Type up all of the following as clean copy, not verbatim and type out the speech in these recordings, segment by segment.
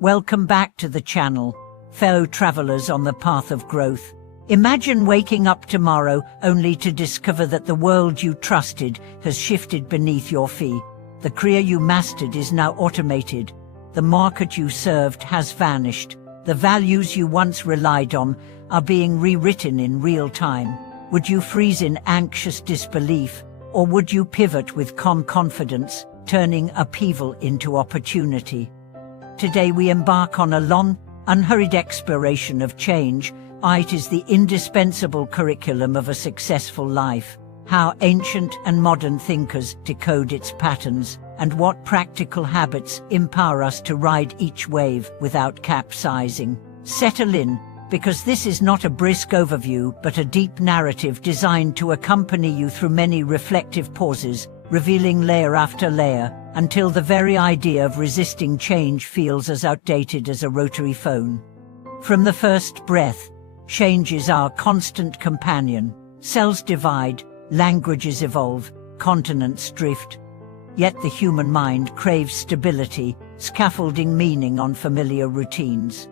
Welcome back to the channel, fellow travelers on the path of growth. Imagine waking up tomorrow only to discover that the world you trusted has shifted beneath your feet. The career you mastered is now automated. The market you served has vanished. The values you once relied on are being rewritten in real time. Would you freeze in anxious disbelief, or would you pivot with calm confidence, turning upheaval into opportunity? Today we embark on a long, unhurried exploration of change. It is the indispensable curriculum of a successful life. How ancient and modern thinkers decode its patterns, and what practical habits empower us to ride each wave without capsizing. Settle in, because this is not a brisk overview but a deep narrative designed to accompany you through many reflective pauses, revealing layer after layer, until the very idea of resisting change feels as outdated as a rotary phone. From the first breath, change is our constant companion. Cells divide, languages evolve, continents drift. Yet the human mind craves stability, scaffolding meaning on familiar routines.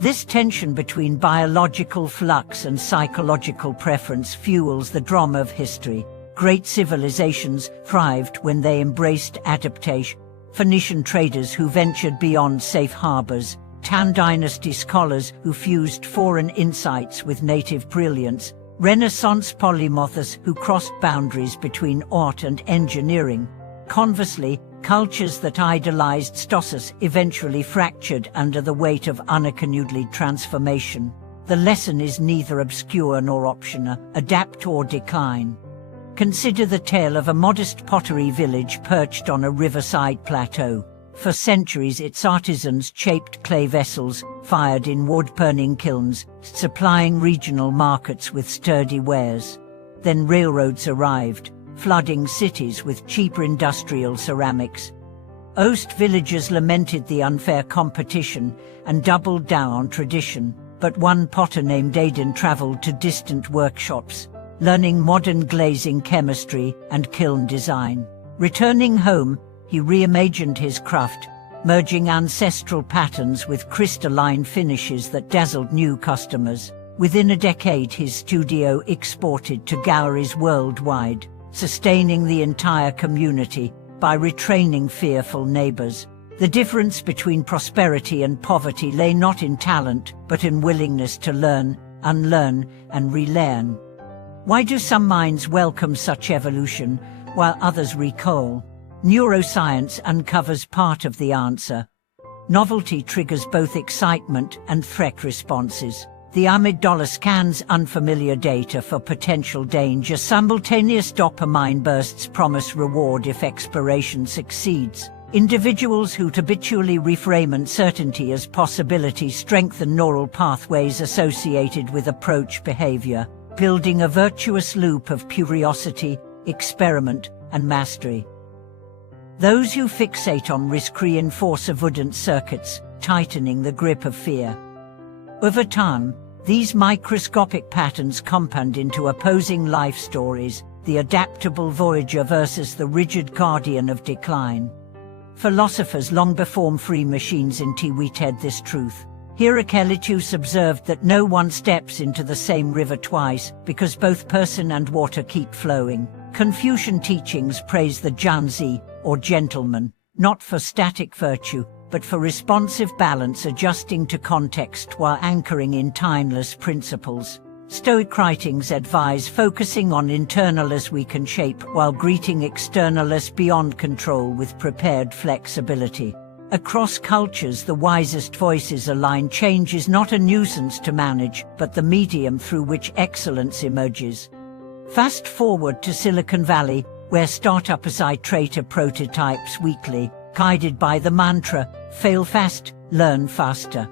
This tension between biological flux and psychological preference fuels the drama of history. Great civilizations thrived when they embraced adaptation. Phoenician traders who ventured beyond safe harbors, Tang Dynasty scholars who fused foreign insights with native brilliance, Renaissance polymaths who crossed boundaries between art and engineering. Conversely, cultures that idolized stasis eventually fractured under the weight of unaccompanied transformation. The lesson is neither obscure nor optional, adapt or decline. Consider the tale of a modest pottery village perched on a riverside plateau. For centuries its artisans shaped clay vessels, fired in wood-burning kilns, supplying regional markets with sturdy wares. Then railroads arrived, flooding cities with cheaper industrial ceramics. Most villagers lamented the unfair competition and doubled down on tradition, but one potter named Aidan traveled to distant workshops, learning modern glazing chemistry and kiln design. Returning home, he reimagined his craft, merging ancestral patterns with crystalline finishes that dazzled new customers. Within a decade his studio exported to galleries worldwide, sustaining the entire community by retraining fearful neighbors. The difference between prosperity and poverty lay not in talent, but in willingness to learn, unlearn, and relearn. Why do some minds welcome such evolution, while others recoil? Neuroscience uncovers part of the answer. Novelty triggers both excitement and threat responses. The amygdala scans unfamiliar data for potential danger. Simultaneous dopamine bursts promise reward if exploration succeeds. Individuals who habitually reframe uncertainty as possibility strengthen neural pathways associated with approach behavior, building a virtuous loop of curiosity, experiment, and mastery. Those who fixate on risk reinforce avoidance circuits, tightening the grip of fear. Over time, these microscopic patterns compound into opposing life stories, the adaptable voyager versus the rigid guardian of decline. Philosophers long before free machines intuited this truth. Heraclitus observed that no one steps into the same river twice, because both person and water keep flowing. Confucian teachings praise the Jianzi, or gentleman, not for static virtue, but for responsive balance, adjusting to context while anchoring in timeless principles. Stoic writings advise focusing on internal as we can shape, while greeting external as beyond control with prepared flexibility. Across cultures the wisest voices align. Change is not a nuisance to manage, but the medium through which excellence emerges. Fast forward to Silicon Valley, where startups iterate prototypes weekly, guided by the mantra, fail fast, learn faster.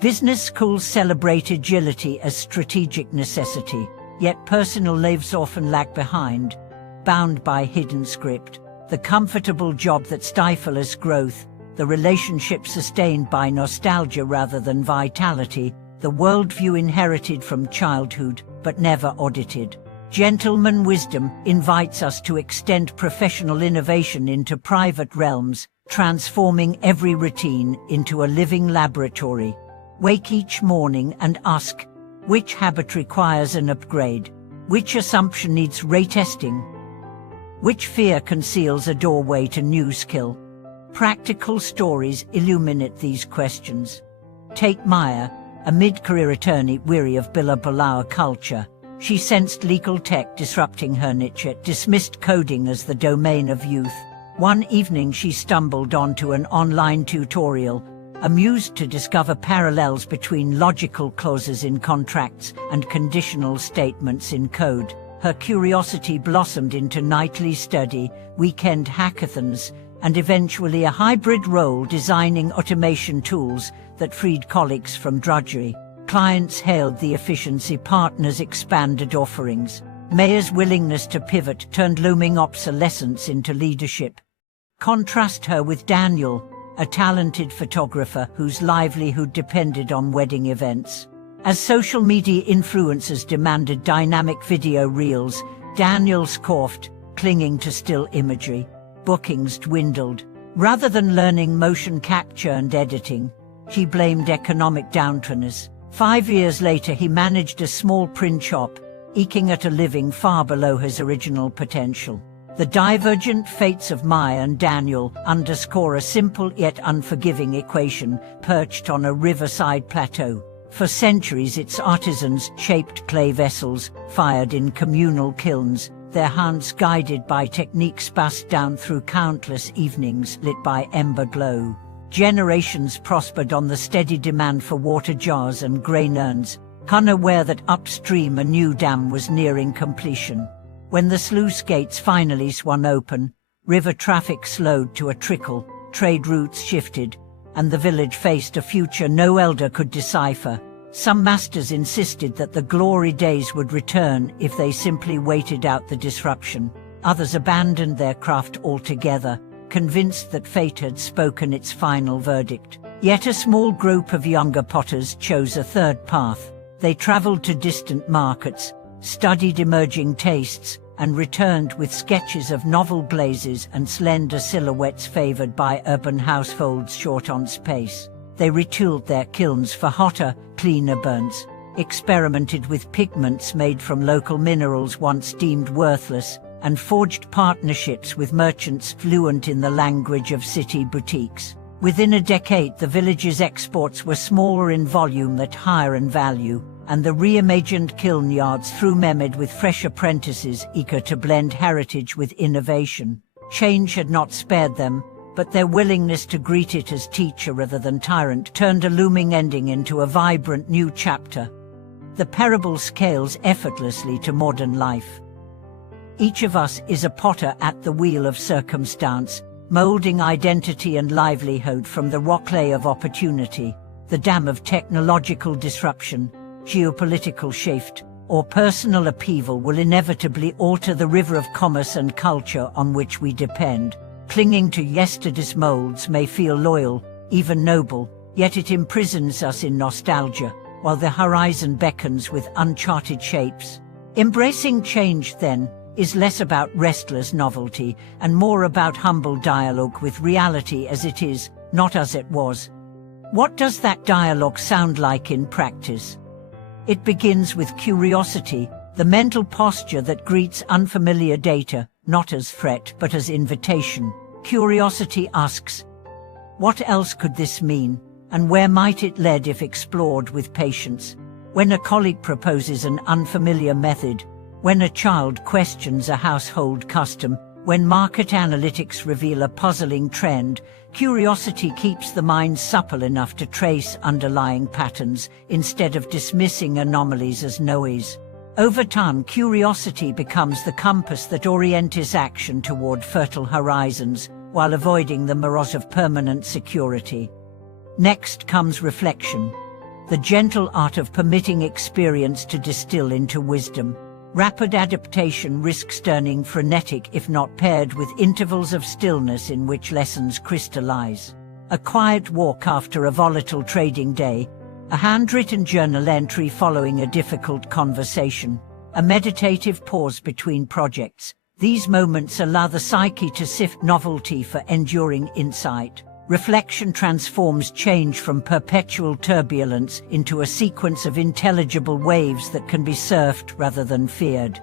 Business schools celebrate agility as strategic necessity, yet personal lives often lag behind, bound by hidden script. The comfortable job that stifles growth, the relationship sustained by nostalgia rather than vitality, the worldview inherited from childhood but never audited. Gentleman wisdom invites us to extend professional innovation into private realms, transforming every routine into a living laboratory. Wake each morning and ask, which habit requires an upgrade? Which assumption needs retesting? Which fear conceals a doorway to new skill? Practical stories illuminate these questions. Take Maya, a mid-career attorney weary of billa culture. She sensed legal tech disrupting her niche, yet dismissed coding as the domain of youth. One evening she stumbled onto an online tutorial, amused to discover parallels between logical clauses in contracts and conditional statements in code. Her curiosity blossomed into nightly study, weekend hackathons, and eventually a hybrid role designing automation tools that freed colleagues from drudgery. Clients hailed the efficiency, partners expanded offerings. Maya's willingness to pivot turned looming obsolescence into leadership. Contrast her with Daniel, a talented photographer whose livelihood depended on wedding events. As social media influencers demanded dynamic video reels, Daniel scoffed, clinging to still imagery. Bookings dwindled. Rather than learning motion capture and editing, he blamed economic downturns. 5 years later he managed a small print shop, eking at a living far below his original potential. The divergent fates of Maya and Daniel underscore a simple yet unforgiving equation perched on a riverside plateau. For centuries its artisans shaped clay vessels, fired in communal kilns, their hands guided by techniques passed down through countless evenings lit by ember glow. Generations prospered on the steady demand for water jars and grain urns, unaware that upstream a new dam was nearing completion. When the sluice gates finally swung open, river traffic slowed to a trickle, trade routes shifted, and the village faced a future no elder could decipher. Some masters insisted that the glory days would return if they simply waited out the disruption. Others abandoned their craft altogether, convinced that fate had spoken its final verdict. Yet a small group of younger potters chose a third path. They traveled to distant markets, studied emerging tastes, and returned with sketches of novel glazes and slender silhouettes favored by urban households short on space. They retooled their kilns for hotter, cleaner burns, experimented with pigments made from local minerals once deemed worthless, and forged partnerships with merchants fluent in the language of city boutiques. Within a decade the village's exports were smaller in volume but higher in value, and the reimagined kiln yards thrummed with fresh apprentices eager to blend heritage with innovation. Change had not spared them, but their willingness to greet it as teacher rather than tyrant turned a looming ending into a vibrant new chapter. The parable scales effortlessly to modern life. Each of us is a potter at the wheel of circumstance, molding identity and livelihood from the rock clay of opportunity, the dam of technological disruption, geopolitical shift, or personal upheaval will inevitably alter the river of commerce and culture on which we depend. Clinging to yesterday's molds may feel loyal, even noble, yet it imprisons us in nostalgia, while the horizon beckons with uncharted shapes. Embracing change, then, is less about restless novelty and more about humble dialogue with reality as it is, not as it was. What does that dialogue sound like in practice? It begins with curiosity, the mental posture that greets unfamiliar data, not as threat but as invitation. Curiosity asks, what else could this mean, and where might it lead if explored with patience? When a colleague proposes an unfamiliar method, when a child questions a household custom, when market analytics reveal a puzzling trend, curiosity keeps the mind supple enough to trace underlying patterns instead of dismissing anomalies as noise. Over time, curiosity becomes the compass that orients action toward fertile horizons, while avoiding the mirage of permanent security. Next comes reflection, the gentle art of permitting experience to distill into wisdom. Rapid adaptation risks turning frenetic if not paired with intervals of stillness in which lessons crystallize. A quiet walk after a volatile trading day, a handwritten journal entry following a difficult conversation, a meditative pause between projects. These moments allow the psyche to sift novelty for enduring insight. Reflection transforms change from perpetual turbulence into a sequence of intelligible waves that can be surfed rather than feared.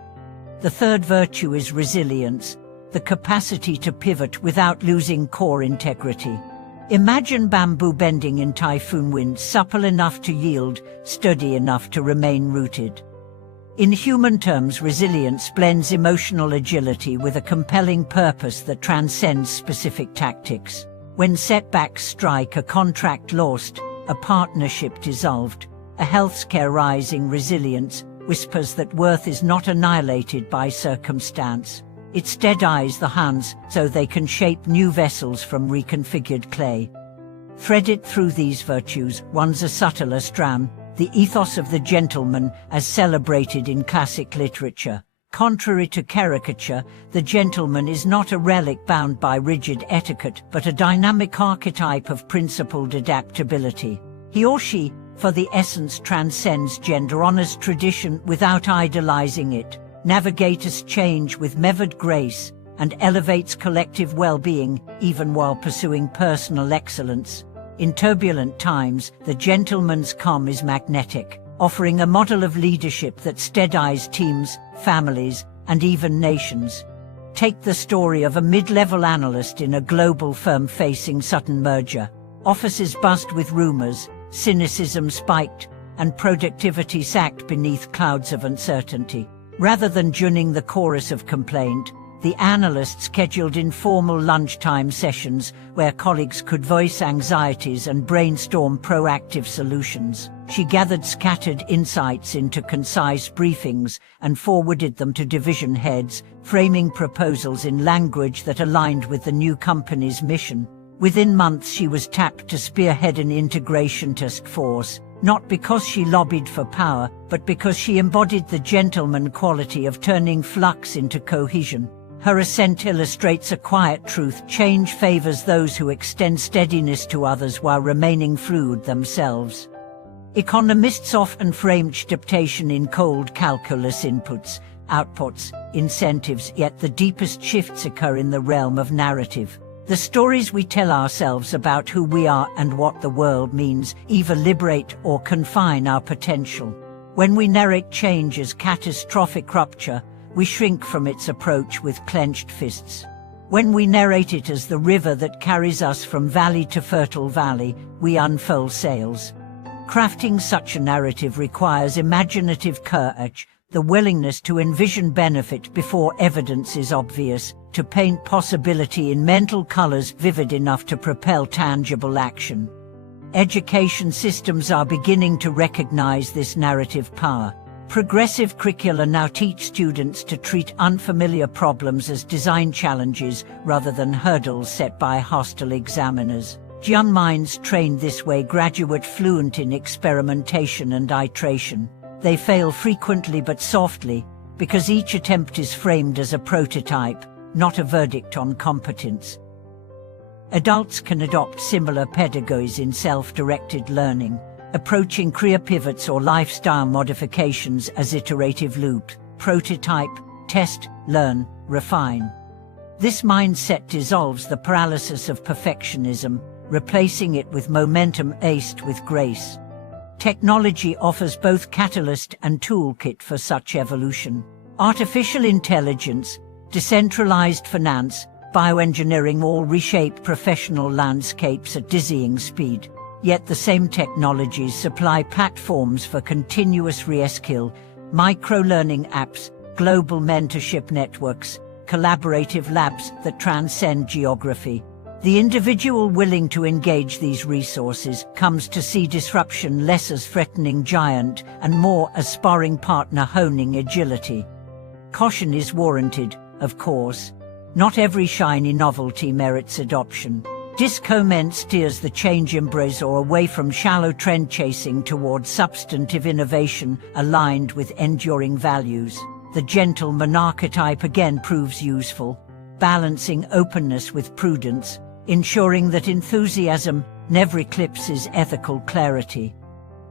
The third virtue is resilience, the capacity to pivot without losing core integrity. Imagine bamboo bending in typhoon winds, supple enough to yield, sturdy enough to remain rooted. In human terms, resilience blends emotional agility with a compelling purpose that transcends specific tactics. When setbacks strike, a contract lost, a partnership dissolved, a healthcare rising, resilience whispers that worth is not annihilated by circumstance. It steadies the hands so they can shape new vessels from reconfigured clay. Threaded through these virtues runs a subtler strand, the ethos of the gentleman as celebrated in classic literature. Contrary to caricature, the gentleman is not a relic bound by rigid etiquette, but a dynamic archetype of principled adaptability. He or she, for the essence, transcends gender, honors tradition without idolizing it, navigates change with measured grace, and elevates collective well-being, even while pursuing personal excellence. In turbulent times, the gentleman's calm is magnetic, offering a model of leadership that steadies teams, families, and even nations. Take the story of a mid-level analyst in a global firm facing sudden merger. Offices buzzed with rumors, cynicism spiked, and productivity sagged beneath clouds of uncertainty. Rather than joining the chorus of complaint, the analyst scheduled informal lunchtime sessions where colleagues could voice anxieties and brainstorm proactive solutions. She gathered scattered insights into concise briefings and forwarded them to division heads, framing proposals in language that aligned with the new company's mission. Within months, she was tapped to spearhead an integration task force, not because she lobbied for power, but because she embodied the gentleman quality of turning flux into cohesion. Her ascent illustrates a quiet truth: change favors those who extend steadiness to others while remaining fluid themselves. Economists often frame adaptation in cold calculus: inputs, outputs, incentives, yet the deepest shifts occur in the realm of narrative. The stories we tell ourselves about who we are and what the world means either liberate or confine our potential. When we narrate change as catastrophic rupture, we shrink from its approach with clenched fists. When we narrate it as the river that carries us from valley to fertile valley, we unfurl sails. Crafting such a narrative requires imaginative courage, the willingness to envision benefit before evidence is obvious, to paint possibility in mental colors vivid enough to propel tangible action. Education systems are beginning to recognize this narrative power. Progressive curricula now teach students to treat unfamiliar problems as design challenges rather than hurdles set by hostile examiners. Young minds trained this way graduate fluent in experimentation and iteration. They fail frequently but softly, because each attempt is framed as a prototype, not a verdict on competence. Adults can adopt similar pedagogies in self-directed learning, approaching career pivots or lifestyle modifications as iterative loops: prototype, test, learn, refine. This mindset dissolves the paralysis of perfectionism, replacing it with momentum aced with grace. Technology offers both catalyst and toolkit for such evolution. Artificial intelligence, decentralized finance, bioengineering all reshape professional landscapes at dizzying speed. Yet the same technologies supply platforms for continuous reskill, micro-learning apps, global mentorship networks, collaborative labs that transcend geography. The individual willing to engage these resources comes to see disruption less as threatening giant and more as sparring partner honing agility. Caution is warranted, of course. Not every shiny novelty merits adoption. Discomment steers the change embracer away from shallow trend chasing towards substantive innovation aligned with enduring values. The gentleman archetype again proves useful, balancing openness with prudence, ensuring that enthusiasm never eclipses ethical clarity.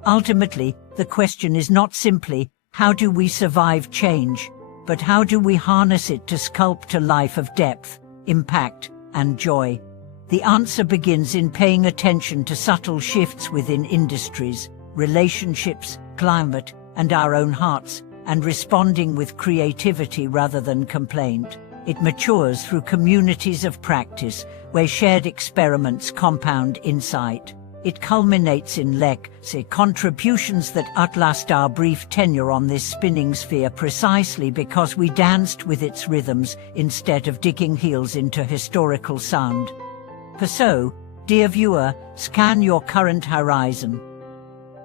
Ultimately, the question is not simply, How do we survive change? But how do we harness it to sculpt a life of depth, impact, and joy? The answer begins in paying attention to subtle shifts within industries, relationships, climate, and our own hearts, and responding with creativity rather than complaint. It matures through communities of practice, where shared experiments compound insight. It culminates in legacy contributions that outlast our brief tenure on this spinning sphere precisely because we danced with its rhythms instead of digging heels into historical sound. So, dear viewer, scan your current horizon.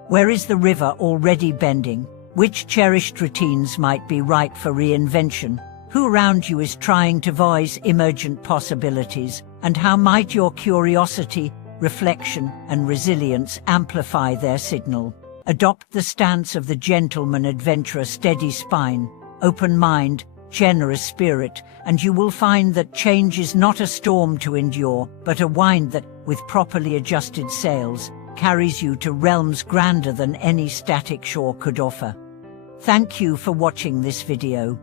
Where is the river already bending? Which cherished routines might be ripe for reinvention? Who around you is trying to voice emergent possibilities? And how might your curiosity, reflection, and resilience amplify their signal? Adopt the stance of the gentleman adventurer, steady spine, open mind, generous spirit, and you will find that change is not a storm to endure, but a wind that, with properly adjusted sails, carries you to realms grander than any static shore could offer. Thank you for watching this video.